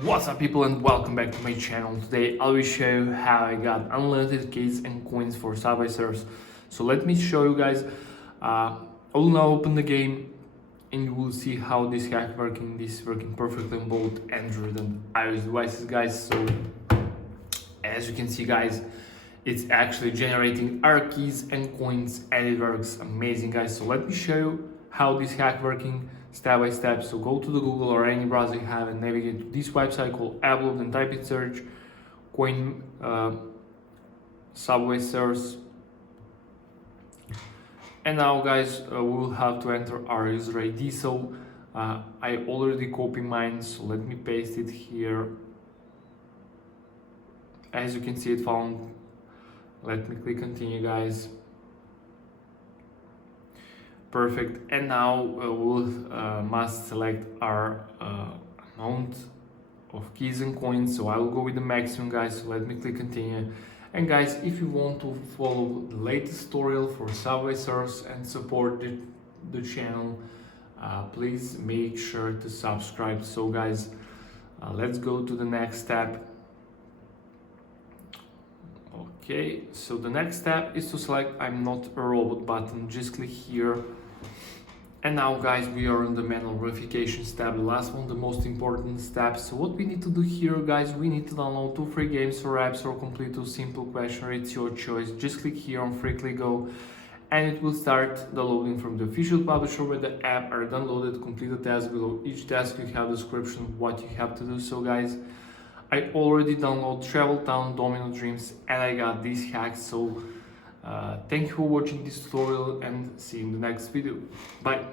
What's up people and welcome back to my channel. Today I will show you how I got unlimited keys and coins for Subway surfs. So let me show you guys. I will now open the game and you will see how this hack working. This is working perfectly on both Android and iOS devices, guys. So as you can see, guys, it's actually generating our keys and coins and it works amazing, guys. So let me show you how this hack working step by step. So go to the Google or any browser you have and navigate to this website called Upload and type in search coin Subway surfs. And now, guys, we'll have to enter our user ID. So I already copied mine, so let me paste it here. As you can see, it found. Let me click continue, guys. Perfect. And now we'll must select our amount of keys and coins. So I will go with the maximum, guys. So let me click continue. And guys, if you want to follow the latest tutorial for Subway surfs and support the channel, please make sure to subscribe. So guys, let's go to the next step. Okay, so the next step is to select I'm not a robot button. Just click here. And now, guys, we are on the manual verification step, the last one, the most important step. So what we need to do here, guys, we need to download 2 free games or apps or complete 2 simple questionnaires. It's your choice. Just click here on free click go and it will start the loading from the official publisher where the app are downloaded. Complete the task. Below each task you have description of what you have to do. So guys, I already downloaded Travel Town, Domino Dreams, and I got these hacks. So thank you for watching this tutorial and see you in the next video. Bye.